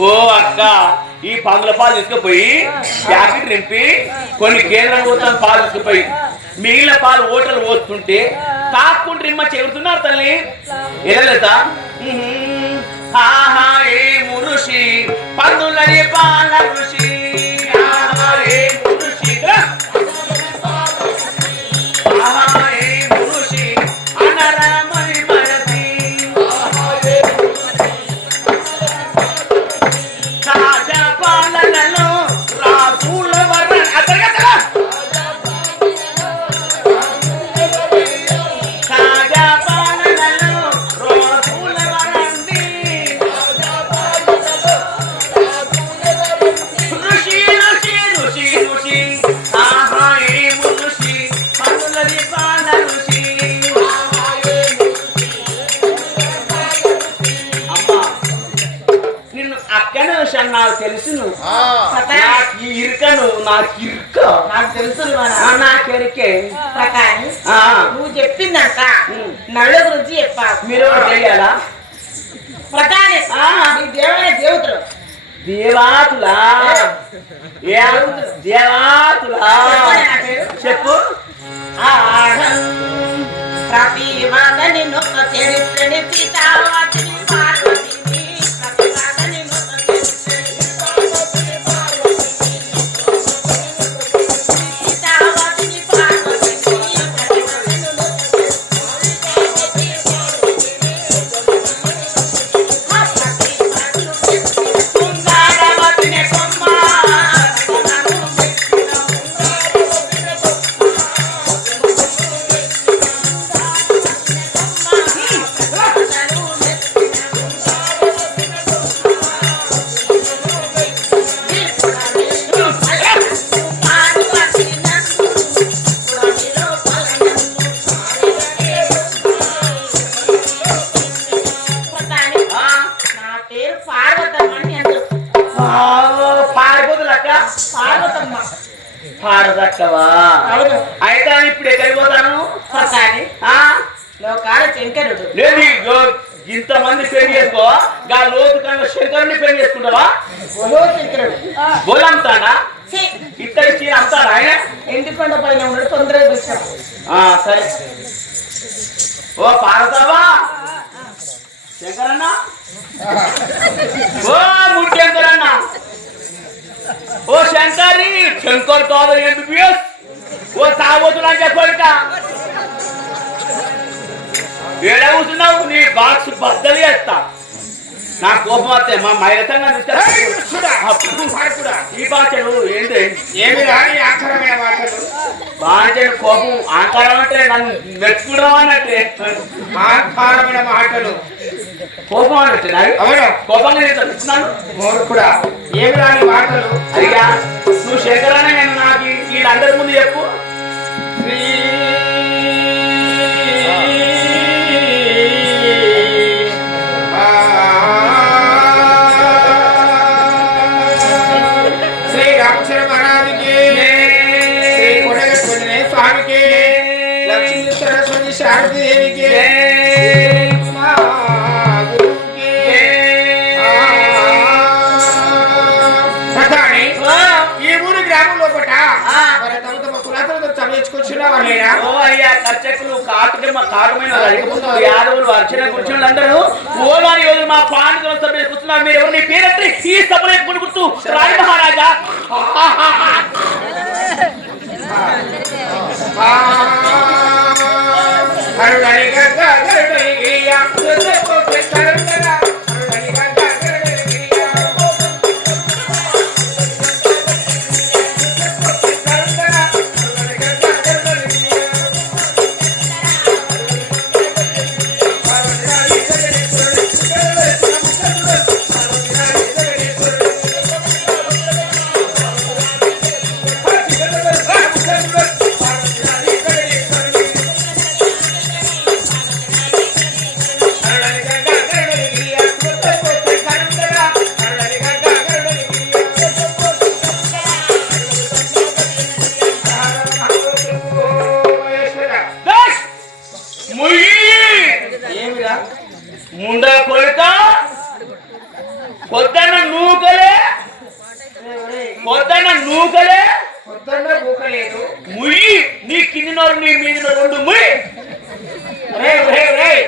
ఓ అక్క ఈ పందుల పాలు తీసుకుపోయి ప్యాకెట్ నింపి కొన్ని కేంద్రం కోసం పాలు తీసుకుపోయి మిగిలిన పాలు ఓటలు పోస్తుంటే కాకుండా రిమ్మ చెబుతున్నారు తల్లి. ఎదలేదా ఆహా ఏ మురుషి పందులని పాల ఋషి ఆహా ఏ మురుషి. ఆహా దేవాతులా? దేవాతులా? చెప్పు. ప్రతి వాదని నొక్క చరిత్రని పితావతిని పార్వతిని ఛీ, ఇత్తడి చీర అమ్ముతాడా ఆయన ఎండికొండ పైన ఉన్నాడు తొందరగా చూసాం ఆ, సరే. ఓ పార్వతవా శంకరన్న ఓ ముడి శంకరన్న ఓ శంకరి! శంకర్ కాదు ఎంబీబీఎస్ ఓ తాగోతులు అంటే కొడుక! ఏడ కూర్చున్నావు? నీ బాక్స్ బద్దలు చేస్తా. నా కోపం వస్తే మా మైలతంగా ఈ బాచలు ఏంటి? ఏమి రాని ఆఖరమైన మాటలు బాగా కోపం ఆకారం అంటే నన్ను మెచ్చుకుంటాం అన్నట్టే. ఆఖరమైన మాటలు. కోపం అన్నట్టు అవును. కోపంగా నేను తగ్గుతున్నాను మూర్ఖుడా ఏమి రాని మాటలు? అయ్యా నువ్వు శంకరానే నేను నాకు వీళ్ళందరి ముందు చెప్పు. శ్రీ ప్రధాని ఈ ఊరు గ్రామం లోపట మరి తమ తమ కులతలతో చదివించుకొచ్చినావా ఓ అయ్యా కచ్చకులు కాటుక కాటమైన అడిగపుత్రులు యాదవులు అర్చన కూర్చుని అందరూ ఓ వారి మా పాండితుల సభ్యులు కూర్చున్నారు మీరు ఎవరు మీ పేరంటే ఈ సభలో ఎక్కువ గుర్తు రాజ మహారాజా కరుణని గంగ నూకలే? పొద్దున్న ఊకలేదు ముయ్యి నీ కింది నోరు నీ మీద రెండు ముయ్యి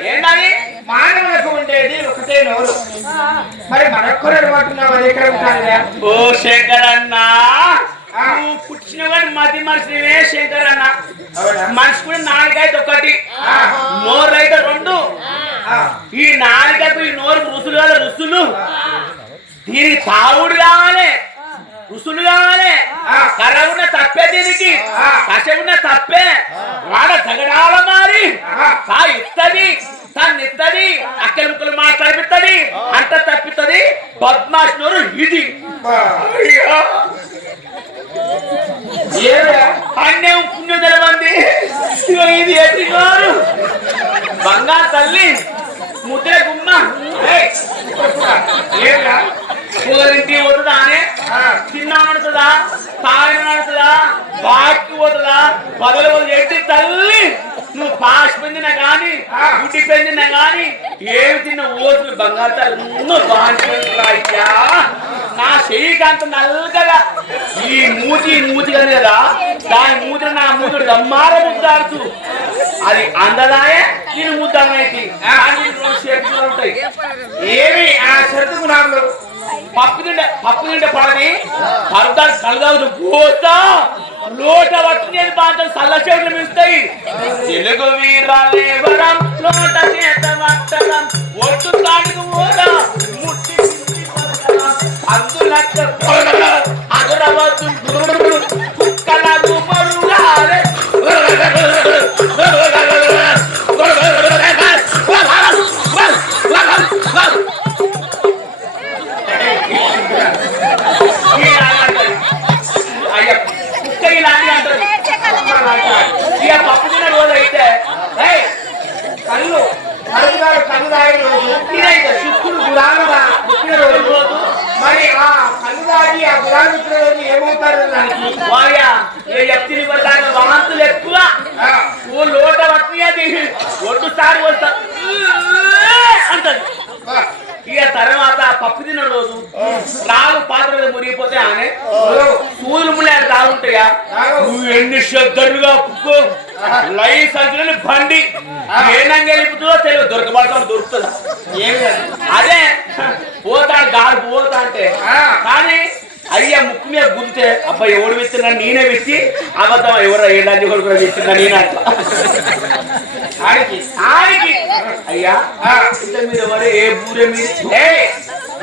ఏంటది? మానవులకు ఉండేది ఒకటే నోరు. మరి మరొక్కరు అంటున్నావు అది ఎక్కడ ఉంటారుగా ఓ శంకరన్న నువ్వు పుట్టిన వాడి మతి మనిషివే శంకరన్న అవునా? మనిషి కూడా నాలుగైతే ఒకటి. నోరు అయితే రెండు. ఈ నాలుగకు ఈ నోరు రుసులు కాదు రుసులు. దీనికి తావుడు కావాలి. రుసులు కావాలి. కర్ర ఉన్న తప్పే దీనికి. కష ఉన్న తప్పే. వాడ జగడాల మారి. తా ఇత్తది తను అక్కడి ముక్కలు మాట్లాడిపిత్తది అంత తప్పిత్తది పద్మాష్ నోరు ఇది? అన్యం పుణ్యం ఇగో ఇది ఎట్టి బంగారు తల్లి. ఓతులు బంగారు నా చెయ్యికి అంత నల్లగా. ఈ మూతి మూతి కదా కదా దాని మూతిని నా మూతుడు దమ్మార ముద్దాడుతూ అది అందదాయే నేను ముద్దానైతే ఉంటాయి. ఏమి? ఆ షరతుకు నాకు పప్పు తింటే పప్పు తింటే పడని. పడతా కలదాదు పోతా లోట పట్టినది బాగా సల్ల చెవులు మిస్తాయి తెలుగు వీరాలేవరం లోట చేత వట్టడం ఒట్టు కాడుకు పోదా ముట్టి పిచ్చి పట్టడం, అందులక్క అదురవద్దు కుక్కలకు మరుగాలే ఎన్ని శ్రద్ధలుగా కుక్కు లై సంచులని బండి. ఏనంగా వెళ్ళిపోతుందో తెలియదు. దొరకబడతాను దొరుకుతుందా? అది? పోతాడు గాలి పోతా అంటే. కానీ అయ్యా ముక్కు మీద గుంతే అబ్బా ఎవడు విత్తున్నా నేనే విత్తి అబద్ధం ఎవరు ఏ లంజ కొడుకు విత్తున్నా నేనే అట్లా ఆడికి. ఆయనకి అయ్యా ఇంత మీరు ఎవరు ఏ ఊరే మీరు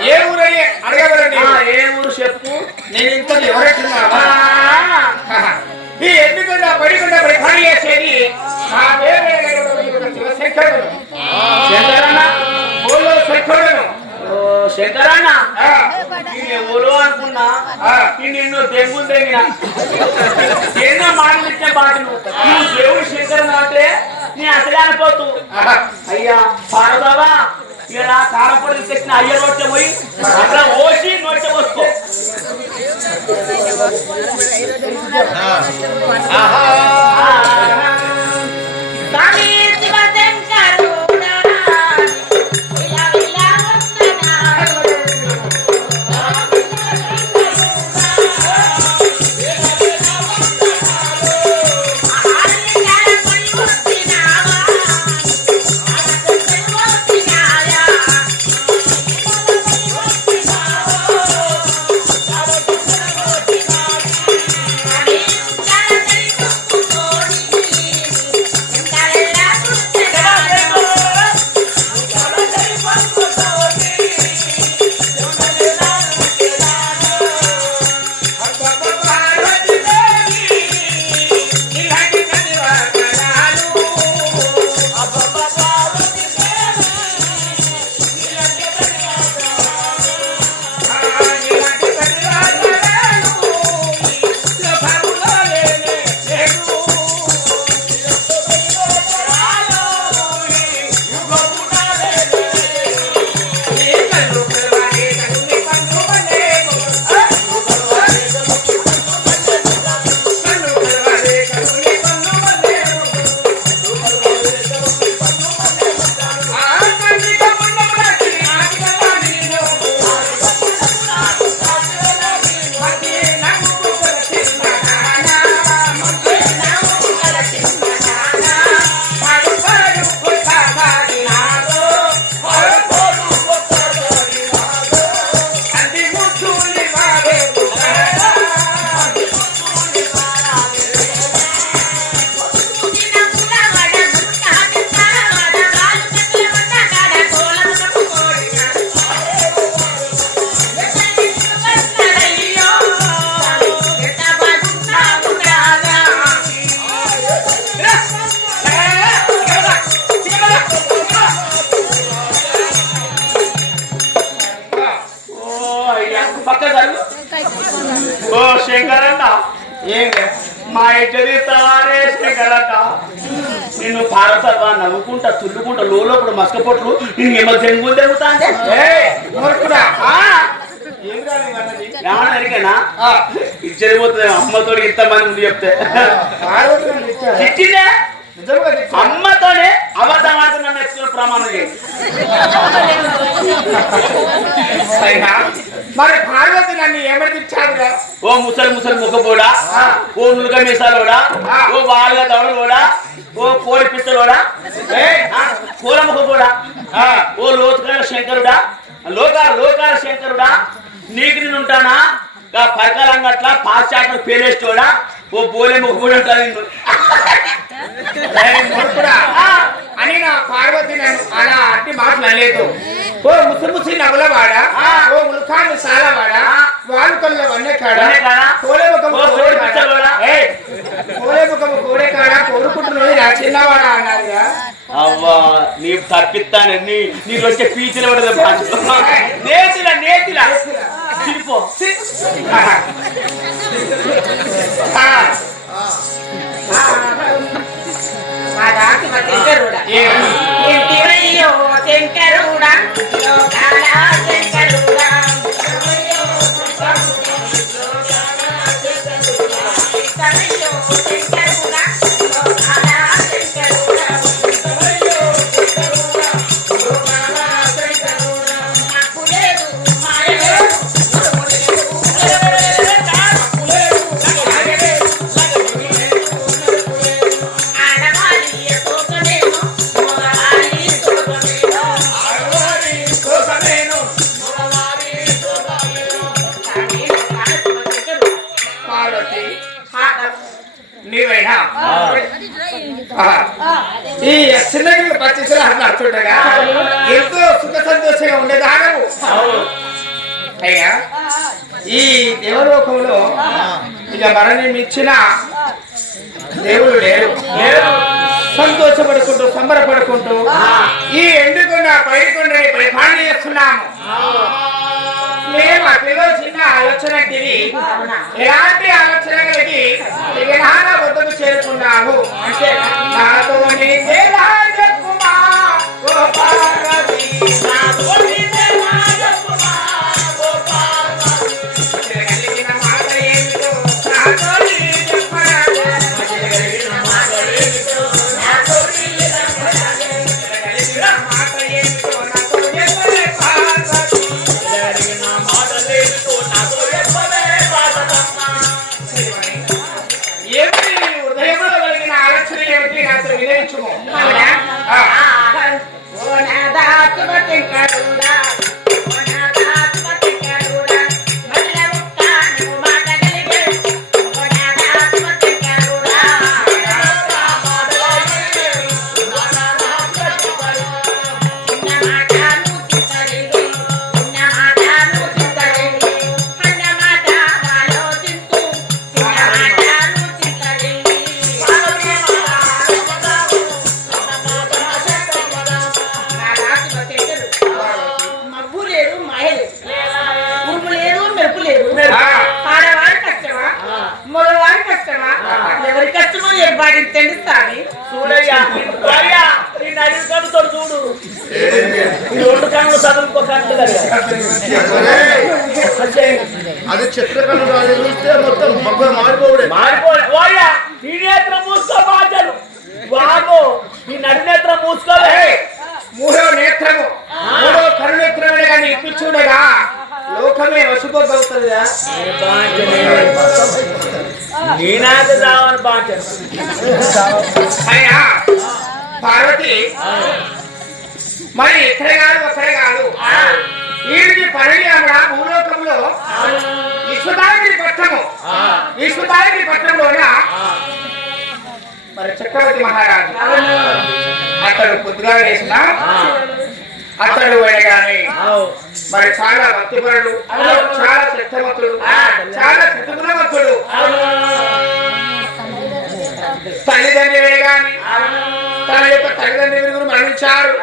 ఏ ఊరని అడగబడండి ఆ, ఏ ఊరు చెప్పు. నేను ఇంత ఎవరెట్టున్నావా ఆ, ఈ ఎందుకంటే పడికుండా పడి పని చేసేది పేరు శంకరన్న శంకరుడు. శంకరన్న నేను ఎవరు అనుకున్నా నిన్ను దెంగులు పాటలు నువ్వు దేవుడు శంకరన్న అంటే నీ అసలే అనుకోతు. అయ్యా పారదావా ఇలా కారపడి తెచ్చిన అయ్య నోట్ల పోయి అట్లా ఓసి నోట్ల పోసుకో. పక్క జరుగు. ఓ శంకరన్న ఏం. మా ఇద్దరిస్తావారే శంకరన్న నిన్ను పారసర్వా నవ్వుకుంటా తుల్లుకుంటా లోపల మస్క పొట్లు నేను ఏమో జంగు జరుగుతా అంటే ఇచ్చేదిపోతుంది అమ్మతోటి ఇంతమంది ముందు చెప్తే. నన్ను? అమ్మతోనే ఆడుతున్నా నేర్చుకున్న ప్రమాణం అయినా, మరి పార్వతి నన్ను ఏమని ఇచ్చాడురా ఓ ముసలి ముసలి ముఖపోడా? ఓ నులుక మీసాలోడా? ఓ వాళ్ళ దవడలోడా? ఓ కోడి పిస్తలోడా ముఖపోడా? ఆ, ఓ లోతుకాల శంకరుడా? లోక లోకాల శంకరుడా? నీకు నేను ఉంటానా? గా పరకాలంగట్ల పాశ్చాత్య పేరేస్తోడా ఓ బోలే ముఖపోడు. ఏయ్, మూర్ఖుడా. అని నా పార్వతి నన్ను అలా అట్టి మాట్లాడలేదు ఓ ముసి ముసి నవ్వులవాడా ఓ ముల్ఖాను సాలవాడా కళ్ళ వన్నే కాడా వన్నె కాడా? కోలే ముఖము ఓ కోడే కోడి కోరుకుంటున్నది నా చిన్నవాడా అన్నారుగా అవ్వా నీ తప్పిస్తాను నీ నీకు వచ్చే పీచులు పడదు నేతిల నేతిల చిరిపో ఆ, మా దాటి మా శంకరుడా. ఏమి? ఇంటివయ్యో శంకరుడా లోకాల శంకరుడా ఇంటివయ్యో శంకరుడా ఇచ్చిన దేవుడు లేరు లేరు సంతోషపడుకుంటూ సంబరపడుకుంటూ ఈ ఎండుకున్న పైరుకొండని పరిపాలన చేస్తున్నాము? మేము చిన్న ఆలోచన ఇది ఎలాంటి ఆలోచన కలిగి నాన్న వద్దకు చేరుకున్నాము అంటే చూడయ్యా నడివి కన్నుతో చూడు. రెండు కన్నులు చదువుకో అది చిత్రకళ చూస్తే మొత్తం మారిపోవడే. మారిపోయి అయ్యా పార్వతి. మరి ఇక్కడే కాదు ఒక్కడే కాదు. వీరికి పరిణామణ భూలోకంలో విశ్వదాగిరి పట్టము విశ్వదాగిరి పట్టంలోన మరి చక్రవర్తి మహారాజు అతడు పొద్దుగా వేసిన అతడు వెళ్ళగానే మరి చాలా భక్తిపరుడు చాలా శక్తివంతుడు చాలా చతుగుణవంతుడు తల్లిదండ్రి వెళ్ళగాని తన యొక్క తల్లిదండ్రి కూడా మరణించారు.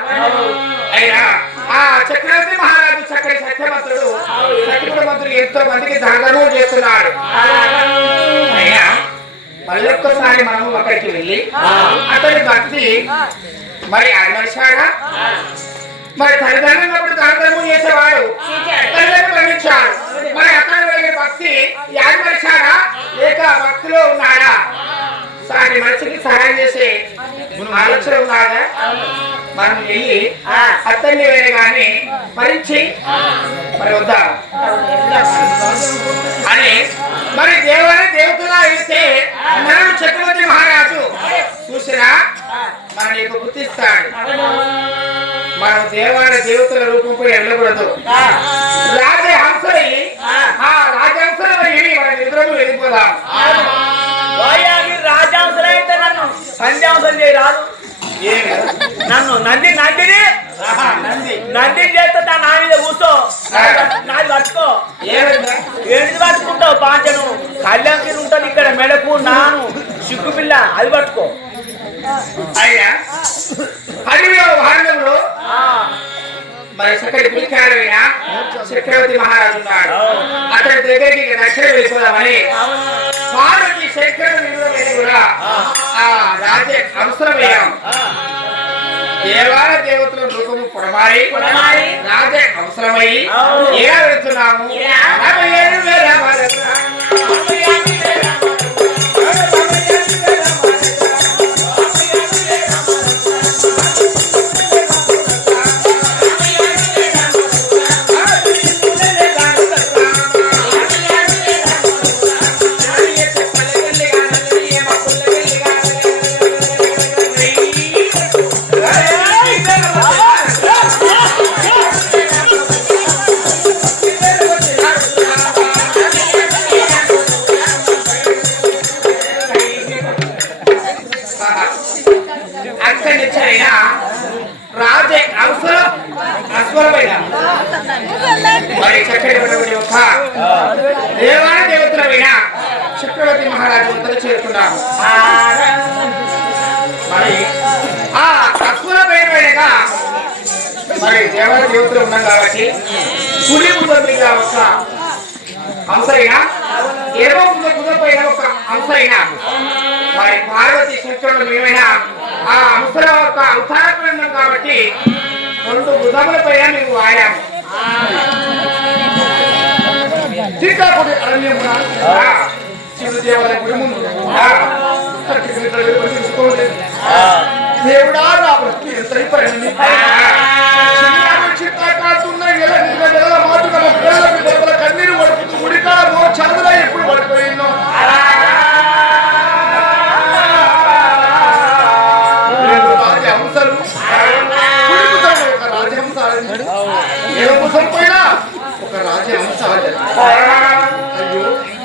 అయినా ఆ చక్రవర్తి మహారాజు చక్కటి సత్యవంతుడు సత్యగుణ మంత్రులు ఎంతో మందికి దానము చేస్తున్నాడు అయినా మళ్ళొక్కసారి మనము అక్కడికి వెళ్ళి అతని భక్తి మరి ఆడమనిషాడా మరి తల్లిదండ్రులు దానధర్మం చేసేవాడు తల్లిదండ్రులు మరణించాడు మరి వెళ్ళే భక్తి యాదమనిషాడా లేక భక్తిలో ఉన్నాడా? సాటి మనసుకి సహాయం చేసే ఆలోచన ఉన్నాడా మనం వెళ్ళి అత్తన్ని వేరే కానీ మరించి మరి వద్దా? అని మరి దేవాలయ దేవతలా వెళ్తే మనం చక్రవర్తి మహారాజు చూసినా మన నీకు గుర్తిస్తాడు మనం దేవాలయ దేవతల రూపం కూడా వెళ్ళకూడదు. రాజ హంసలై ఆ రాజహంసరి మనం నిద్రము వెళ్ళిపోదాం. సంధ్యాంశం చేయి రాదు నన్ను నంది నందిని? నంది. నందిని చేస్తే నా మీద కూర్చో. నాది పట్టుకో. ఏంటి పట్టుకుంటావు పాంచను? కళ్యాణ్ తీరు ఉంటుంది ఇక్కడ మెడకు నాను. సిగ్గు పిల్ల అది పట్టుకో. అయినా అడవిలో భారతంలో ఆ, మరి చక్కటి పులికారైన చక్రవర్తి మహారాజు ఉన్నాడు. అతని దగ్గరికి దక్షిణ వెళ్ళిపోదామని పార్వతి విడుదల కూడా ఆ. రాజ అవసరమయ్యాం దేవాల దేవతల రూపము పొడమారి. రాజ అవసరమై. ఎలా వెళ్తున్నాము అంశైనా ఎర్ర ముద్ద కుదపైన ఒక అంశైనా మరి పార్వతి శంకరుడు మేమైనా ఆ అంశల యొక్క ఉన్నాం కాబట్టి రెండు బుధముల పైన మేము వాడాము. శ్రీకాకుడి అరణ్యమున ఆ, శివుడు దేవాలయ గుడి ముందు. దేవుడా నా భక్తి ఎంత అయిపోయింది?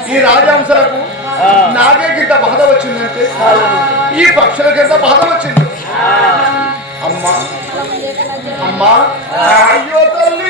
ఈ రాజహంసలకు నాకే గిట్ట బాధ వచ్చిందంటే ఈ పక్షుల ఎంత బాధ వచ్చింది. అమ్మా అమ్మా అయ్యో తల్లి!